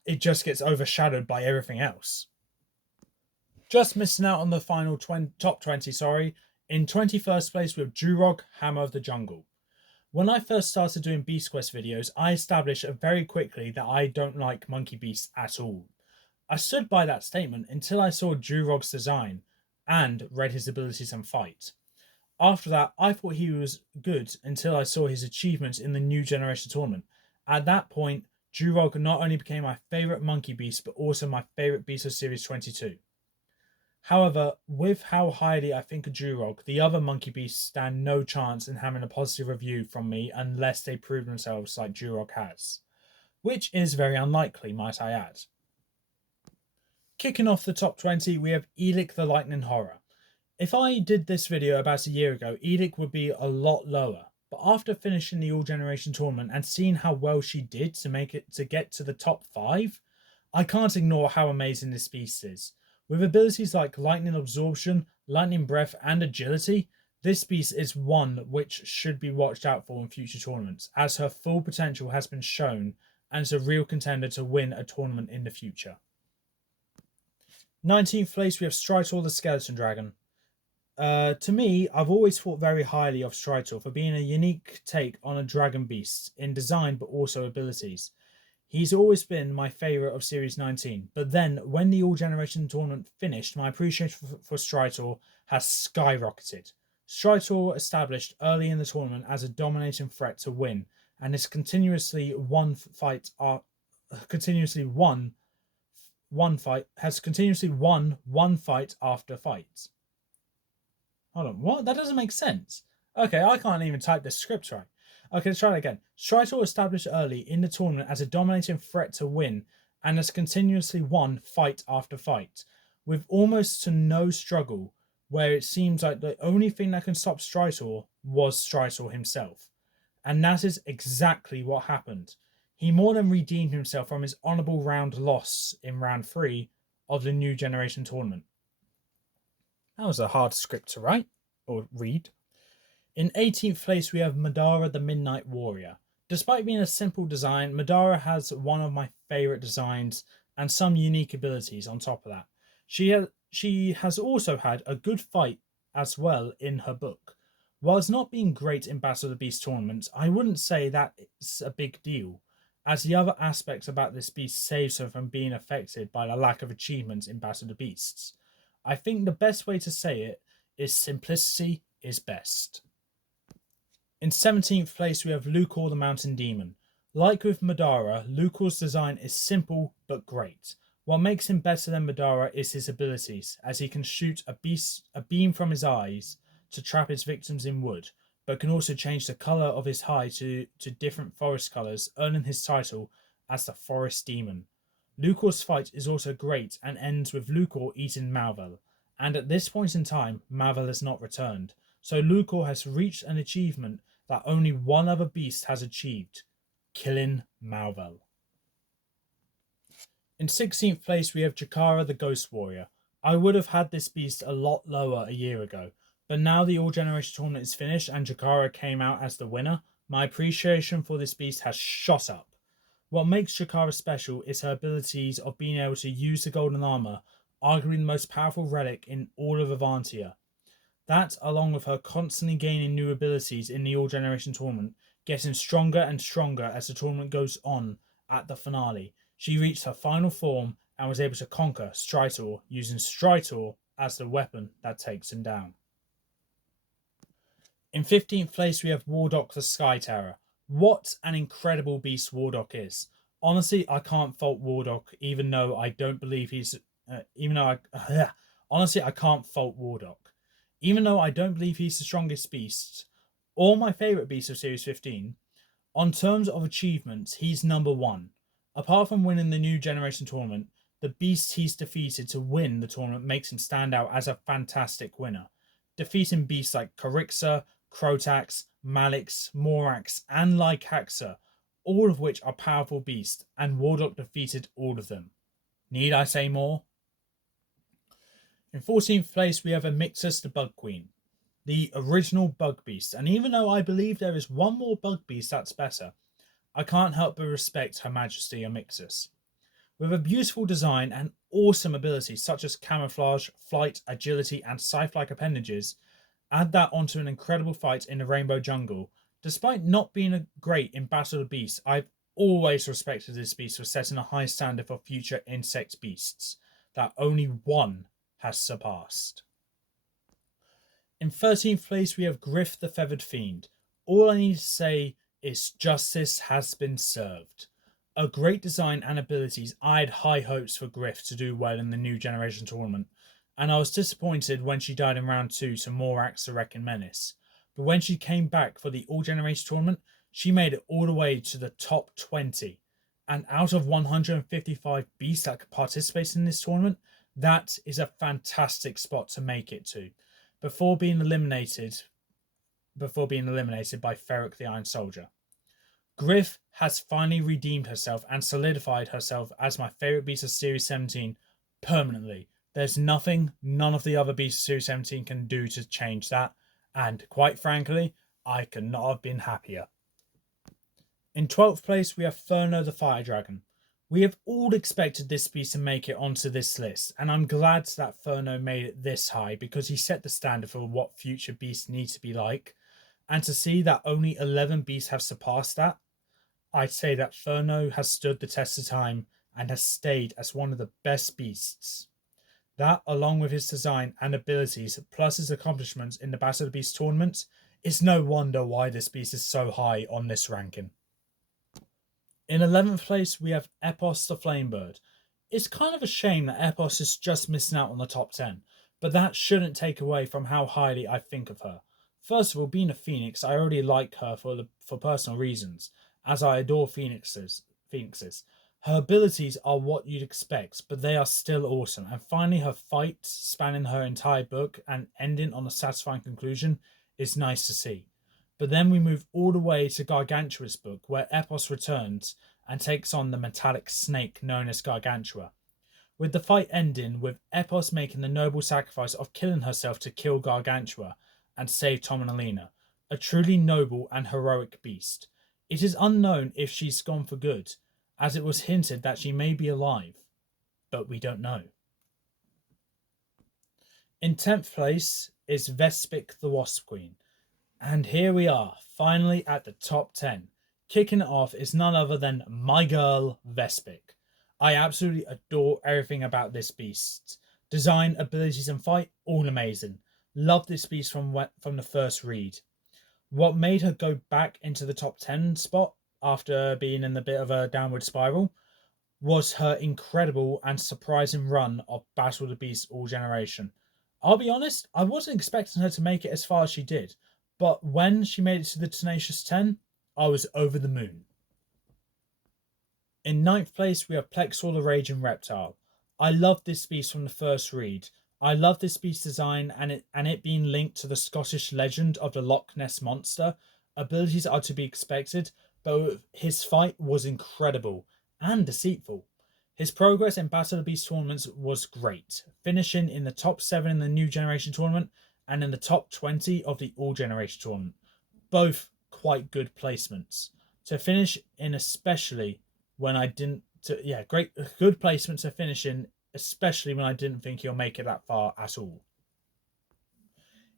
It just gets overshadowed by everything else. Just missing out on the final top 20, sorry. In 21st place with Durog, Hammer of the Jungle. When I first started doing Beast Quest videos, I established very quickly that I don't like monkey beasts at all. I stood by that statement until I saw Durog's design and read his abilities and fight. After that, I thought he was good until I saw his achievements in the New Generation tournament. At that point, Durog not only became my favourite monkey beast, but also my favourite beast of Series 22. However, with how highly I think of Durog, the other monkey beasts stand no chance in having a positive review from me unless they prove themselves like Durog has. Which is very unlikely, might I add. Kicking off the top 20, we have Eelik the Lightning Horror. If I did this video about a year ago, Eelik would be a lot lower. But after finishing the All Generation tournament and seeing how well she did to get to the top 5, I can't ignore how amazing this beast is. With abilities like Lightning Absorption, Lightning Breath, and Agility, this beast is one which should be watched out for in future tournaments, as her full potential has been shown and is a real contender to win a tournament in the future. 19th place, we have Stritor the Skeleton Dragon. To me, I've always thought very highly of Stritor for being a unique take on a dragon beast in design but also abilities. He's always been my favourite of Series 19, but then when the All Generation tournament finished, my appreciation for Stritor has skyrocketed. Stritor established early in the tournament as a dominating threat to win, and has continuously won one fight after fight. Hold on, what? That doesn't make sense. Okay, I can't even type this script right. Okay, let's try it again. Stritor established early in the tournament as a dominating threat to win and has continuously won fight after fight, with almost to no struggle, where it seems like the only thing that can stop Stritor was Stritor himself. And that is exactly what happened. He more than redeemed himself from his honourable round loss in round 3 of the New Generation tournament. That was a hard script to write or read. In 18th place, we have Madara the Midnight Warrior. Despite being a simple design, Madara has one of my favourite designs and some unique abilities on top of that. She has also had a good fight as well in her book. Whilst not being great in Battle of the Beast tournaments, I wouldn't say that it's a big deal, as the other aspects about this beast saves her from being affected by the lack of achievements in Battle of the Beasts. I think the best way to say it is simplicity is best. In 17th place, we have Lucor the Mountain Demon. Like with Madara, Lucor's design is simple but great. What makes him better than Madara is his abilities, as he can shoot a beam from his eyes to trap his victims in wood, but can also change the colour of his hide to different forest colours, earning his title as the Forest Demon. Lucor's fight is also great and ends with Lucor eating Malvel, and at this point in time, Malvel has not returned, so Lucor has reached an achievement that only one other beast has achieved, killing Malvel. In 16th place, we have Chikara the Ghost Warrior. I would have had this beast a lot lower a year ago, but now the All Generation tournament is finished and Chikara came out as the winner, my appreciation for this beast has shot up. What makes Chikara special is her abilities of being able to use the golden armor, arguably the most powerful relic in all of Avantia. That, along with her constantly gaining new abilities in the All Generation tournament, getting stronger and stronger as the tournament goes on at the finale, she reached her final form and was able to conquer Stritor, using Stritor as the weapon that takes him down. In 15th place, we have Wardok the Sky Terror. What an incredible beast Wardock is. Honestly, I can't fault Wardock, even though I don't believe he's. Even though honestly, I can't fault Wardock. Even though I don't believe he's the strongest beast, or my favourite beast of Series 15, on terms of achievements, he's number one. Apart from winning the new generation tournament, the beast he's defeated to win the tournament makes him stand out as a fantastic winner. Defeating beasts like Corixa, Crotax, Malix, Morax, and Lycaxa, all of which are powerful beasts, and Wardock defeated all of them. Need I say more? In 14th place, we have Amixis the Bug Queen, the original Bug Beast, and even though I believe there is one more Bug Beast that's better, I can't help but respect Her Majesty Amixis. With a beautiful design and awesome abilities such as camouflage, flight, agility, and scythe-like appendages, add that onto an incredible fight in the Rainbow Jungle. Despite not being great in Battle of the Beasts, I've always respected this beast for setting a high standard for future insect beasts that only one has surpassed. In 13th place, we have Griff the Feathered Fiend. All I need to say is justice has been served. A great design and abilities, I had high hopes for Griff to do well in the new generation tournament, and I was disappointed when she died in round 2 to Morax the Wrecking Menace. But when she came back for the all generation tournament, she made it all the way to the top 20. And out of 155 beasts that could participate in this tournament, that is a fantastic spot to make it to, before being eliminated by Ferric the Iron Soldier. Griff has finally redeemed herself and solidified herself as my favourite beast of Series 17 permanently. There's nothing none of the other beasts of Series 17 can do to change that, and quite frankly, I could not have been happier. In 12th place, we have Furno the Fire Dragon. We have all expected this beast to make it onto this list, and I'm glad that Furno made it this high because he set the standard for what future beasts need to be like, and to see that only 11 beasts have surpassed that, I'd say that Furno has stood the test of time and has stayed as one of the best beasts. That, along with his design and abilities, plus his accomplishments in the Battle of the Beasts tournament, it's no wonder why this beast is so high on this ranking. In 11th place, we have Epos the Flamebird. It's kind of a shame that Epos is just missing out on the top 10, but that shouldn't take away from how highly I think of her. First of all, being a Phoenix, I already like her for personal reasons, as I adore Phoenixes. Her abilities are what you'd expect, but they are still awesome, and finally her fight, spanning her entire book and ending on a satisfying conclusion, is nice to see. But then we move all the way to Gargantua's book, where Epos returns and takes on the metallic snake known as Gargantua, with the fight ending with Epos making the noble sacrifice of killing herself to kill Gargantua and save Tom and Alina, a truly noble and heroic beast. It is unknown if she's gone for good, as it was hinted that she may be alive, but we don't know. In 10th place is Vespic the Wasp Queen. And here we are, finally at the top 10. Kicking it off is none other than my girl, Vespic. I absolutely adore everything about this beast. Design, abilities and fight, all amazing. Love this beast from the first read. What made her go back into the top 10 spot after being in a bit of a downward spiral was her incredible and surprising run of Battle of the Beasts All Generation. I'll be honest, I wasn't expecting her to make it as far as she did, but when she made it to the Tenacious 10, I was over the moon. In 9th place, we have Plexor the Raging Reptile. I love this beast from the first read. I love this beast's design and it being linked to the Scottish legend of the Loch Ness Monster. Abilities are to be expected, but his fight was incredible and deceitful. His progress in Battle of the Beasts tournaments was great, finishing in the top 7 in the New Generation tournament and in the top 20 of the All Generation tournament. Both quite good placements. To finish in especially when I didn't... good placement to finish in, especially when I didn't think he'll make it that far at all.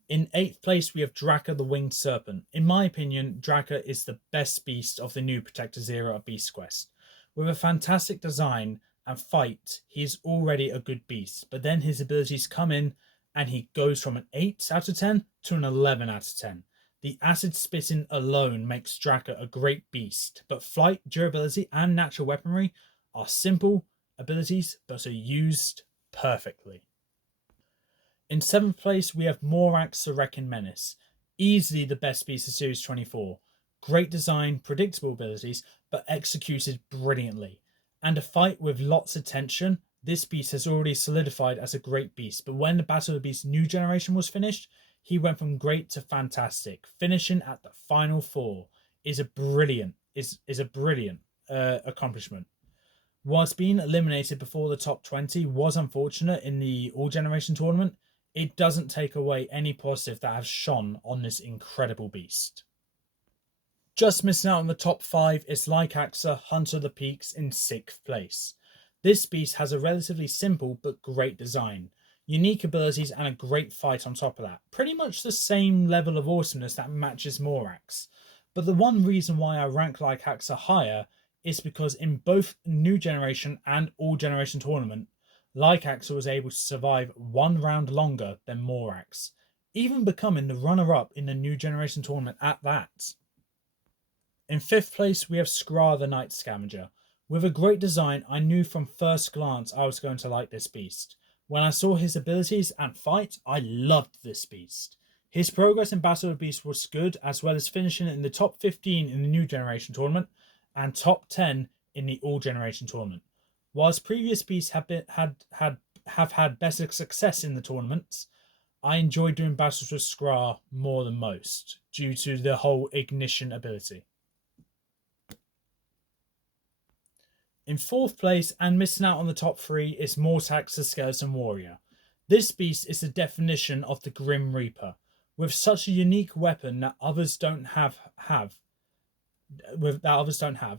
In 8th place, we have Draka the Winged Serpent. In my opinion, Draka is the best beast of the new Protectors era of Beast Quest. With a fantastic design and fight, he is already a good beast, but then his abilities come in and he goes from an 8 out of 10 to an 11 out of 10. The acid spitting alone makes Draka a great beast, but flight, durability, and natural weaponry are simple abilities but are used perfectly. In 7th place, we have Morax the Wrecking Menace, easily the best beast of Series 24. Great design, predictable abilities, but executed brilliantly. And a fight with lots of tension, this beast has already solidified as a great beast, but when the Battle of the Beast new generation was finished, he went from great to fantastic. Finishing at the final four is a brilliant accomplishment. Whilst being eliminated before the top 20 was unfortunate in the All Generation tournament, it doesn't take away any positive that has shone on this incredible beast. Just missing out on the top 5 is Lycaxa Hunter of the Peaks in 6th place. This beast has a relatively simple but great design, unique abilities, and a great fight on top of that. Pretty much the same level of awesomeness that matches Morax. But the one reason why I rank Lycaxa higher is because in both New Generation and All Generation tournament, Lycaxa was able to survive one round longer than Morax, even becoming the runner-up in the New Generation tournament at that. In 5th place, we have Skra the Night Scavenger. With a great design, I knew from first glance I was going to like this beast. When I saw his abilities and fight, I loved this beast. His progress in Battle of the Beast was good, as well as finishing in the top 15 in the New Generation tournament and top 10 in the All Generation tournament. Whilst previous beasts have had better success in the tournaments, I enjoy doing battles with Skra more than most, due to the whole ignition ability. In 4th place, and missing out on the top 3, is Mortax the Skeleton Warrior. This beast is the definition of the Grim Reaper, with such a unique weapon that others don't have,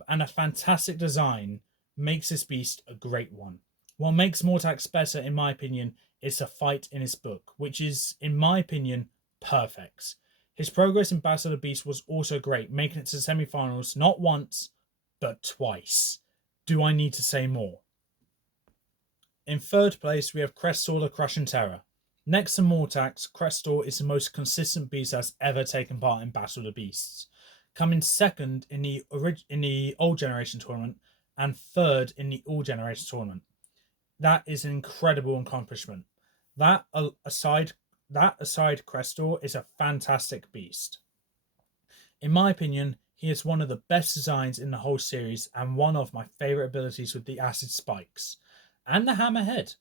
and a fantastic design makes this beast a great one. What makes Mortax better, in my opinion, is the fight in his book, which is, in my opinion, perfect. His progress in Battle of the Beast was also great, making it to the semi-finals not once, but twice. Do I need to say more? In 3rd place, we have Crestor the Crushing Terror. Next to Mortax, Crestor is the most consistent beast that's ever taken part in Battle of the Beasts, coming 2nd in the Old Generation tournament and 3rd in the All Generation tournament. That is an incredible accomplishment. That aside, Crestor is a fantastic beast. In my opinion, he is one of the best designs in the whole series and one of my favourite abilities with the acid spikes and the hammerhead.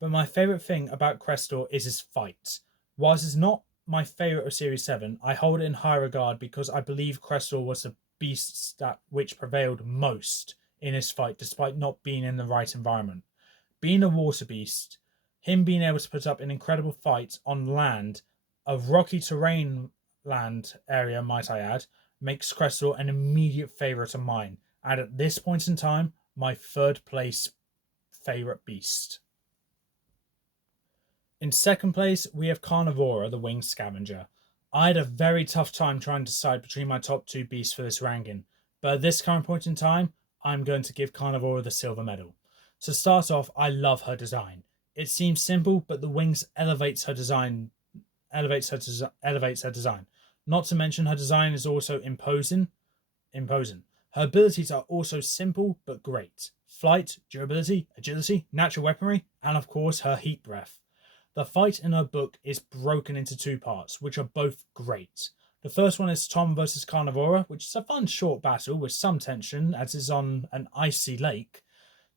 But my favourite thing about Crestor is his fight. Whilst it's not my favourite of Series 7, I hold it in high regard because I believe Crestor was the beast which prevailed most in his fight despite not being in the right environment. Being a water beast, him being able to put up an incredible fight on land, a rocky terrain land area might I add, makes Crestor an immediate favourite of mine, and at this point in time, my 3rd place favourite beast. In 2nd place, we have Carnivora, the Winged Scavenger. I had a very tough time trying to decide between my top 2 beasts for this ranking, but at this current point in time, I'm going to give Carnivora the silver medal. To start off, I love her design. It seems simple, but the wings elevates her design. Not to mention, her design is also imposing. Her abilities are also simple but great. Flight, durability, agility, natural weaponry, and of course her heat breath. The fight in her book is broken into 2 parts, which are both great. The first one is Tom versus Carnivora, which is a fun short battle with some tension as is on an icy lake.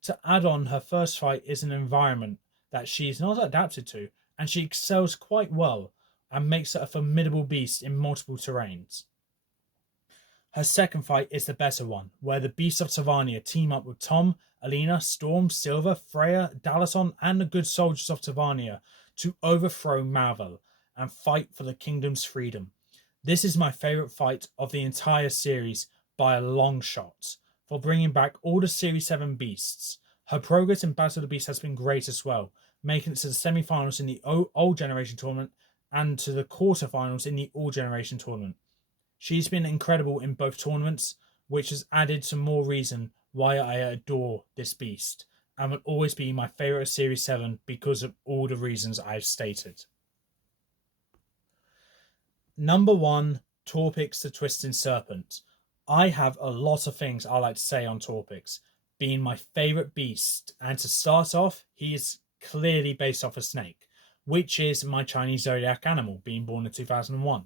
To add on, her first fight is an environment that she is not adapted to, and she excels quite well and makes her a formidable beast in multiple terrains. Her second fight is the better one, where the Beasts of Tavania team up with Tom, Alina, Storm, Silver, Freya, Dalaton, and the good soldiers of Tavania to overthrow Malval and fight for the kingdom's freedom. This is my favourite fight of the entire series by a long shot, for bringing back all the Series 7 beasts. Her progress in Battle of the Beast has been great as well, making it to the semi-finals in the Old Generation tournament and to the quarter-finals in the All Generation tournament. She's been incredible in both tournaments, which has added some more reason why I adore this beast, and will always be my favourite of Series 7 because of all the reasons I've stated. Number 1, Torpix the Twisting Serpent. I have a lot of things I like to say on Torpix, being my favourite beast, and to start off, he is clearly based off a snake, which is my Chinese zodiac animal, being born in 2001.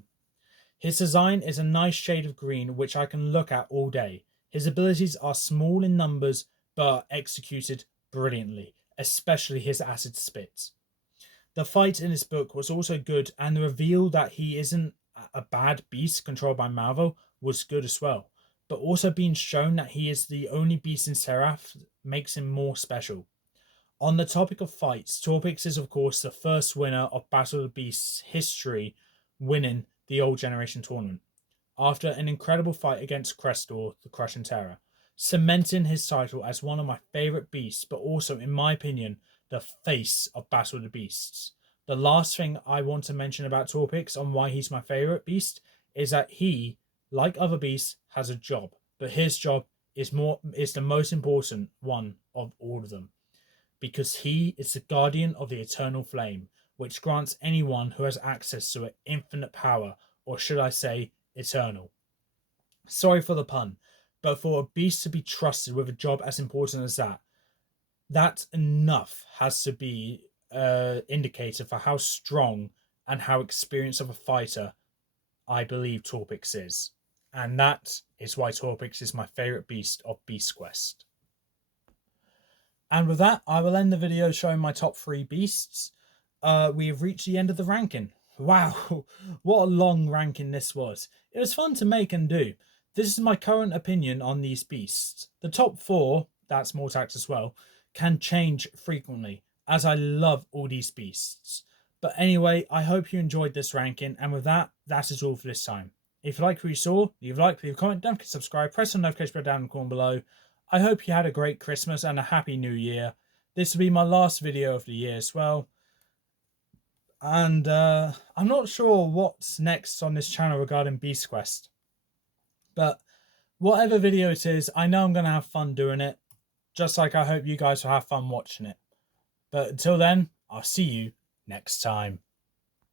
His design is a nice shade of green, which I can look at all day. His abilities are small in numbers, but are executed brilliantly, especially his acid spit. The fight in this book was also good, and the reveal that he isn't a bad beast controlled by Malvo was good as well. But also being shown that he is the only beast in Seraph makes him more special. On the topic of fights, Torpix is of course the first winner of Battle of the Beasts history, winning the Old Generation tournament, after an incredible fight against Crestor, the Crushing Terror, cementing his title as one of my favourite beasts, but also, in my opinion, the face of Battle of the Beasts. The last thing I want to mention about Torpix on why he's my favourite beast is that he, like other beasts, has a job, but his job is the most important one of all of them, because he is the guardian of the eternal flame, which grants anyone who has access to it infinite power, or should I say, eternal. Sorry for the pun, but for a beast to be trusted with a job as important as that enough has to be indicator for how strong and how experienced of a fighter I believe Torpix is. And that is why Torpix is my favourite beast of Beast Quest. And with that, I will end the video showing my top 3 beasts. We have reached the end of the ranking. Wow, what a long ranking this was. It was fun to make and do. This is my current opinion on these beasts. The top 4, that's Mortax as well, can change frequently, as I love all these beasts. But anyway, I hope you enjoyed this ranking, and with that, that is all for this time. If you liked what you saw, leave a like, leave a comment, don't forget to subscribe, press the notification bell down in the corner below. I hope you had a great Christmas and a happy new year. This will be my last video of the year as well. And I'm not sure what's next on this channel regarding Beast Quest. But whatever video it is, I know I'm going to have fun doing it. Just like I hope you guys will have fun watching it. But until then, I'll see you next time.